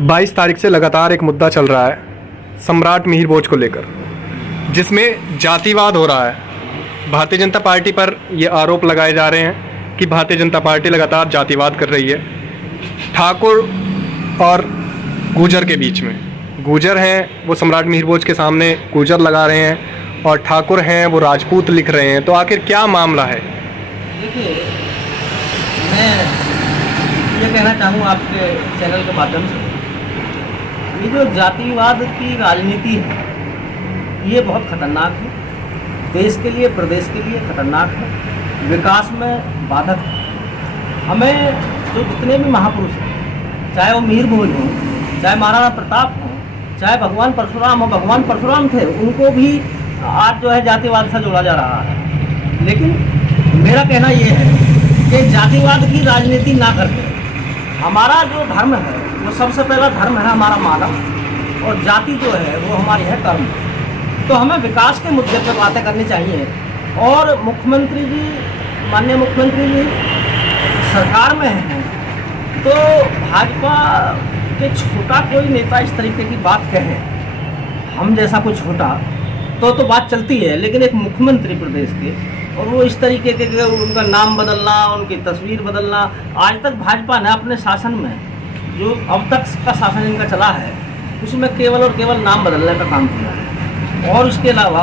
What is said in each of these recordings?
22 तारीख से लगातार एक मुद्दा चल रहा है सम्राट मिहिर भोज को लेकर, जिसमें जातिवाद हो रहा है। भारतीय जनता पार्टी पर ये आरोप लगाए जा रहे हैं कि भारतीय जनता पार्टी लगातार जातिवाद कर रही है। ठाकुर और गुर्जर के बीच में, गुर्जर हैं वो सम्राट मिहिर भोज के सामने गुर्जर लगा रहे हैं और ठाकुर हैं वो राजपूत लिख रहे हैं। तो आखिर क्या मामला है? देखिए, मैं ये कहना चाहूँ आपके चैनल के माध्यम से, ये जो जातिवाद की राजनीति है ये बहुत खतरनाक है, देश के लिए प्रदेश के लिए खतरनाक है, विकास में बाधक है। हमें जो जितने भी महापुरुष हैं, चाहे वो मिहिर भोज हों, चाहे महाराणा प्रताप हों, चाहे भगवान परशुराम हो, भगवान परशुराम थे, उनको भी आज जो है जातिवाद से जोड़ा जा रहा है। लेकिन मेरा कहना ये है कि जातिवाद की राजनीति ना करके हमारा जो धर्म है वो सबसे पहला धर्म है हमारा मानव, और जाति जो है वो हमारी है कर्म। तो हमें विकास के मुद्दे पर बातें करनी चाहिए। और मुख्यमंत्री जी, माननीय मुख्यमंत्री जी सरकार में हैं, तो भाजपा के छोटा कोई नेता इस तरीके की बात कहे, हम जैसा कोई छोटा, तो बात चलती है। लेकिन एक मुख्यमंत्री प्रदेश के, और वो इस तरीके के उनका नाम बदलना, उनकी तस्वीर बदलना, आज तक भाजपा ने अपने शासन में जो अब तक का शासन इनका चला है उसमें केवल और केवल नाम बदलने का काम किया है। और उसके अलावा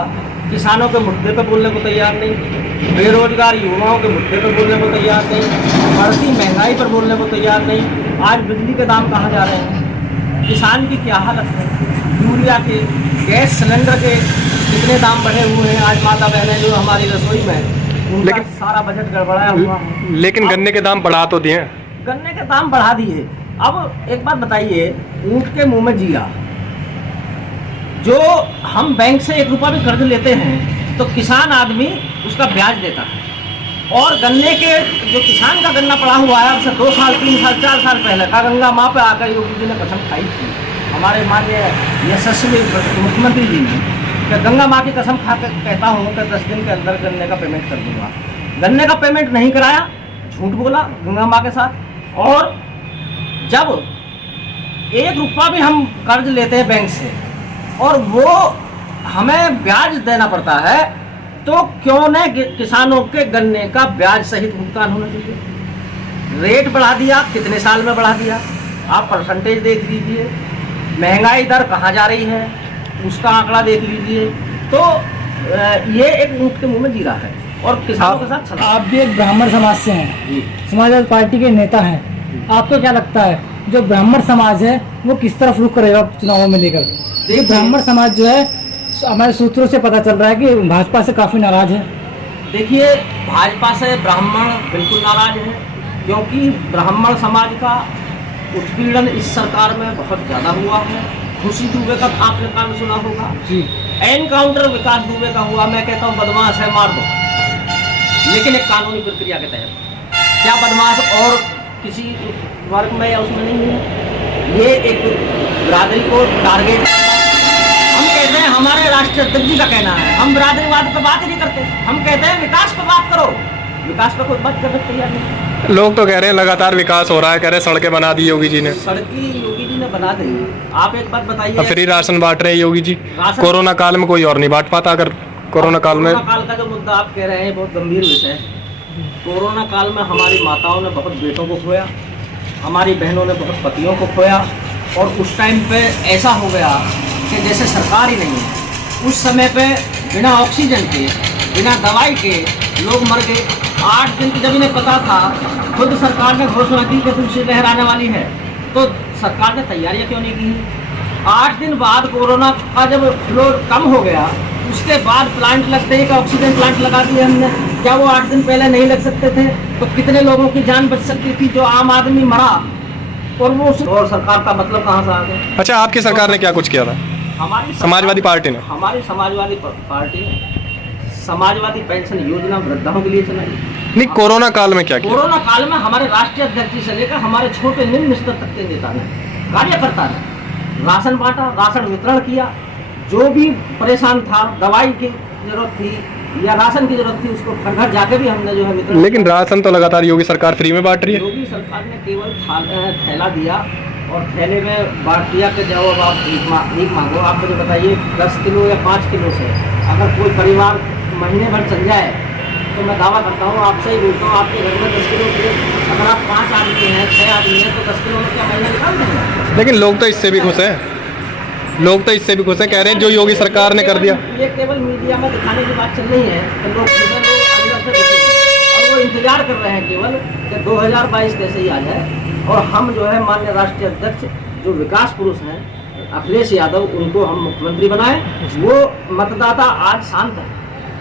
किसानों के मुद्दे पर बोलने को तैयार नहीं, बेरोजगार युवाओं के मुद्दे पर बोलने को तैयार नहीं, बढ़ती महंगाई पर बोलने को तैयार नहीं। आज बिजली के दाम कहाँ जा रहे हैं, किसान की क्या हालत है, यूरिया के, गैस सिलेंडर के कितने दाम बढ़े हुए हैं। आज माता बहनें जो हमारी रसोई में, उनका सारा बजट गड़बड़ाया हुआ है। लेकिन गन्ने के दाम बढ़ा तो दिए, गन्ने के दाम बढ़ा दिए। अब एक बात बताइए, ऊँट के मुंह में जीरा, जो हम बैंक से 1 रुपया भी कर्ज लेते हैं तो किसान आदमी उसका ब्याज देता है। और गन्ने के जो किसान का गन्ना पड़ा हुआ है, अब से 2 साल 3 साल 4 साल पहले का गंगा माँ पे आकर योगी जी ने कसम खाई थी, हमारे माननीय यशस्वी मुख्यमंत्री जी ने, कि गंगा माँ की कसम खा कर कहता हूँ कि 10 दिन के अंदर गन्ने का पेमेंट कर दूंगा। गन्ने का पेमेंट नहीं कराया, झूठ बोला गंगा माँ के साथ। और जब 1 रुपया भी हम कर्ज लेते हैं बैंक से और वो हमें ब्याज देना पड़ता है, तो क्यों न किसानों के गन्ने का ब्याज सहित भुगतान होना चाहिए। रेट बढ़ा दिया, कितने साल में बढ़ा दिया, आप परसेंटेज देख लीजिए, महंगाई दर कहाँ जा रही है उसका आंकड़ा देख लीजिए। तो ये एक ऊँट के मुंह में जीरा है और किसानों के साथ। आप भी एक ब्राह्मण समाज से हैं, समाजवादी पार्टी के नेता हैं, आपको क्या लगता है जो ब्राह्मण समाज है वो किस तरफ रुख करेगा चुनावों में लेकर? देखिए, ब्राह्मण समाज जो है हमारे सूत्रों से पता चल रहा है कि भाजपा से काफ़ी नाराज है। देखिए, भाजपा से ब्राह्मण बिल्कुल नाराज है, क्योंकि ब्राह्मण समाज का उत्पीड़न इस सरकार में बहुत ज़्यादा हुआ है। खुशी दुबे का आपने काम सुना होगा जी, एनकाउंटर विकास दुबे का हुआ। मैं कहता हूँ बदमाश है, मार दो, लेकिन एक कानूनी प्रक्रिया के तहत। क्या बदमाश और किसी वर्ग में या उसमें नहीं है, ये एक बिरादरी को टारगेट। हम कहते हैं, हमारे राष्ट्रीय अध्यक्ष जी का कहना है, हम बिरादरीवाद पर बात ही नहीं करते, हम कहते हैं विकास पर बात करो। विकास पर कोई बात करने तैयार नहीं। लोग तो कह रहे हैं लगातार विकास हो रहा है, कह रहे हैं सड़कें बना दी योगी जी ने। सड़की योगी जी ने बना दी। आप एक बात बताइए, फ्री राशन बांट रहे हैं योगी जी, कोरोना काल में कोई और नहीं बांट पाता। अगर कोरोना काल में, कोरोना काल का जो मुद्दा आप कह रहे हैं बहुत गंभीर विषय है। कोरोना काल में हमारी माताओं ने बहुत बेटों को खोया, हमारी बहनों ने बहुत पतियों को खोया, और उस टाइम पे ऐसा हो गया कि जैसे सरकार ही नहीं है। उस समय पे बिना ऑक्सीजन के, बिना दवाई के लोग मर गए। 8 दिन की जब इन्हें पता था, खुद सरकार ने घोषणा की कि दूसरी लहर आने वाली है, तो सरकार ने तैयारियां क्यों नहीं की? 8 दिन बाद कोरोना का जब फ्लो कम हो गया, उसके बाद प्लांट लगते ही, ऑक्सीजन प्लांट लगा दिए हमने। क्या वो 8 दिन पहले नहीं लग सकते थे? तो कितने लोगों की जान बच सकती थी, जो आम आदमी मरा। और सरकार का मतलब कहाँ से आ गया? अच्छा, आपकी सरकार ने क्या कुछ किया था? हमारी समाजवादी पार्टी ने, हमारी समाजवादी पार्टी ने समाजवादी पेंशन योजना वृद्धाओं के लिए चलाई। नहीं, कोरोना काल में क्या किया? कोरोना काल में हमारे राष्ट्रीय अध्यक्ष से लेकर हमारे छोटे निम्न स्तर तक के नेता ने, कार्यकर्ता ने राशन बांटा, राशन वितरण किया। जो भी परेशान था, दवाई की जरूरत थी या राशन की जरूरत थी, उसको घर घर जाके भी हमने जो है वितरण। लेकिन राशन तो लगातार योगी सरकार फ्री में बांट रही है। योगी सरकार ने केवल थैला दिया, और थैले में बांट दिया कि जाओ अब आप भीख मांगो। आप मुझे बताइए 10 किलो या 5 किलो से अगर कोई परिवार महीने भर चल जाए तो मैं दावा करता हूँ, आपसे ही बोलता हूँ, आपके घर में 10 किलो के अगर आप 5 आदमी हैं 6 आदमी हैं तो 10 किलो में क्या महीने निकाल देंगे? लेकिन लोग तो इससे भी खुश हैं, लोग तो इससे भी खुश हैं, कह रहे हैं जो योगी सरकार ने कर दिया। ये केवल मीडिया में दिखाने की बात चल रही है तो लोग अंदर से दुखी हैं और वो इंतजार कर रहे हैं केवल कि 2022 कैसे ही आ जाए और हम जो है माननीय राष्ट्रीय अध्यक्ष जो विकास पुरुष हैं अखिलेश यादव उनको हम मुख्यमंत्री बनाएं। वो मतदाता आज शांत है,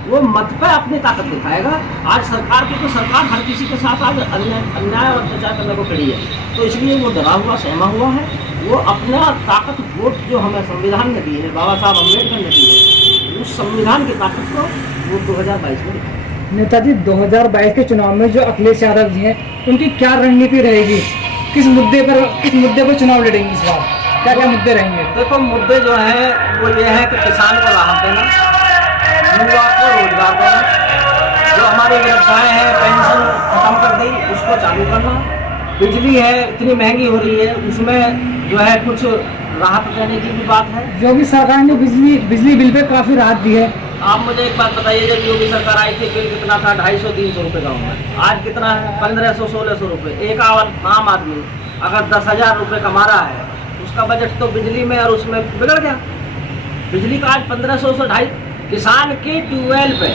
वो मत पे अपनी ताकत दिखाएगा। आज सरकार की सरकार हर किसी के साथ आज अन्याय और अत्याचार करने को खड़ी है, तो इसलिए वो डरा हुआ सहमा हुआ है। वो अपना ताकत वोट जो हमें संविधान ने दी है, बाबा साहब अम्बेडकर ने दी है, उस संविधान की ताकत को वो 2022 में दिखाएगा। नेताजी 2022 के चुनाव में जो अखिलेश यादव जी हैं उनकी क्या रणनीति रहेगी, किस मुद्दे पर चुनाव लड़ेंगे इस बार, क्या क्या मुद्दे रहेंगे? देखो मुद्दे जो हैं वो ये है कि किसान को राहत देना, युवा को रोजगार देना, जो हमारे व्यवसाय हैं पेंशन खत्म कर दी उसको चालू करना, बिजली है इतनी महंगी हो रही है उसमें जो है कुछ राहत देने की भी बात है। योगी सरकार ने बिजली बिल पे काफी राहत दी है। आप मुझे एक बात बताइए, जब योगी सरकार आई थी बिल कितना था? 250-300 रुपये गाँव में, आज कितना है? 1500-1600 रुपये। एक आम आदमी अगर 10,000 रुपये कमा रहा है उसका बजट तो बिजली में और उसमें बिगड़ गया। बिजली का आज 1500 से 2,500। किसान के ट्यूबवेल पे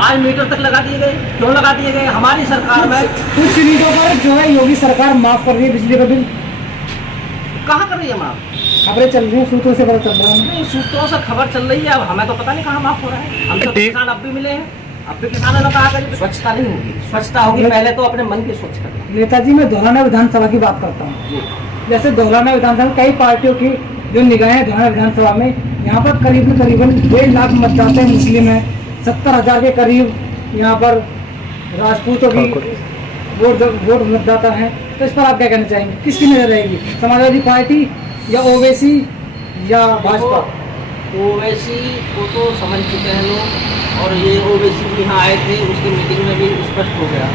आज मीटर तक लगा दिए गए। क्यों लगा दिए गए? हमारी सरकार में कुछ यूनिटों पर जो है योगी सरकार माफ कर रही है बिजली का बिल। कहाँ कर रही है माफ? खबरें चल रही हैं, सूत्रों से पता चल रहा है। नहीं, सूत्रों से खबर चल रही है, अब हमें तो पता नहीं कहाँ माफ हो रहा है। हम तो किसान अब भी मिले हैं, अब भी किसानों ने कहा कि स्वच्छता नहीं होगी, स्वच्छता होगी पहले तो अपने मन की स्वच्छ करना। नेताजी मैं धौलाना विधानसभा की बात करता हूँ। जैसे धौलाना विधानसभा कई पार्टियों की जो निगाहें धौलाना विधानसभा में, यहाँ पर करीबन 1.5 लाख मतदाता मुस्लिम है, 70,000 के करीब यहाँ पर राजपूतों की वोट मतदाता है। तो इस पर आप क्या कहना चाहेंगे, किसकी नजर रहेगी, समाजवादी पार्टी या ओवैसी या भाजपा? ओवैसी को तो समझ चुके हैं लोग और ये ओवैसी भी यहाँ आए थे, उसकी मीटिंग में भी स्पष्ट हो गया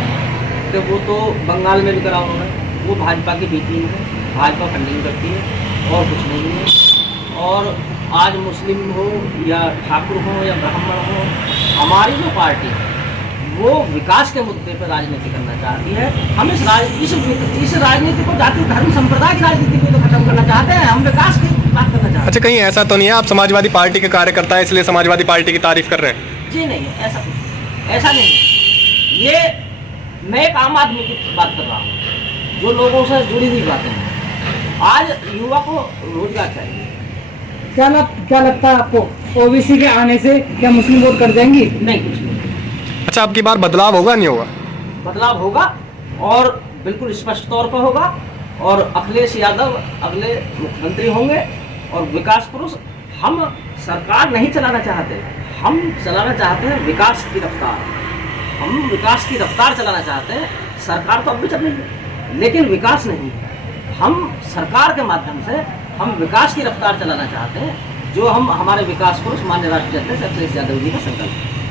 कि वो तो बंगाल में भी करा उन्होंने, वो भाजपा की बी टीम है, भाजपा फंडिंग करती है और कुछ नहीं है। और आज मुस्लिम हो या ठाकुर हो या ब्राह्मण हो, हमारी जो पार्टी है वो विकास के मुद्दे पर राजनीति करना चाहती है। हम इस राजनीति को जाति धर्म संप्रदाय की राजनीति को तो खत्म करना चाहते हैं, हम विकास की बात करना चाहते हैं। अच्छा, कहीं ऐसा तो नहीं है आप समाजवादी पार्टी के कार्यकर्ता है इसलिए समाजवादी पार्टी की तारीफ कर रहे हैं? जी नहीं, ऐसा नहीं है। ये मैं एक आम आदमी की बात कर रहा हूँ, जो लोगों से जुड़ी हुई बातें हैं। आज युवा को रोजगार चाहिए। क्या लगता है आपको, ओबीसी के आने से क्या मुस्लिम वोट कर जाएंगी? नहीं, कुछ नहीं। अच्छा, अब की बार बदलाव होगा नहीं होगा? बदलाव होगा और बिल्कुल स्पष्ट तौर पर होगा और अखिलेश यादव अगले मुख्यमंत्री होंगे। और विकास पुरुष, हम सरकार नहीं चलाना चाहते, हम चलाना चाहते हैं विकास की रफ्तार। हम विकास की रफ्तार चलाना चाहते हैं। सरकार तो अब भी चल रही है लेकिन विकास नहीं। हम सरकार के माध्यम से हम विकास की रफ्तार चलाना चाहते हैं, जो हम हमारे विकास पुरुष माननीय राष्ट्रीय अध्यक्ष अखिलेश यादव जी का संकल्प है।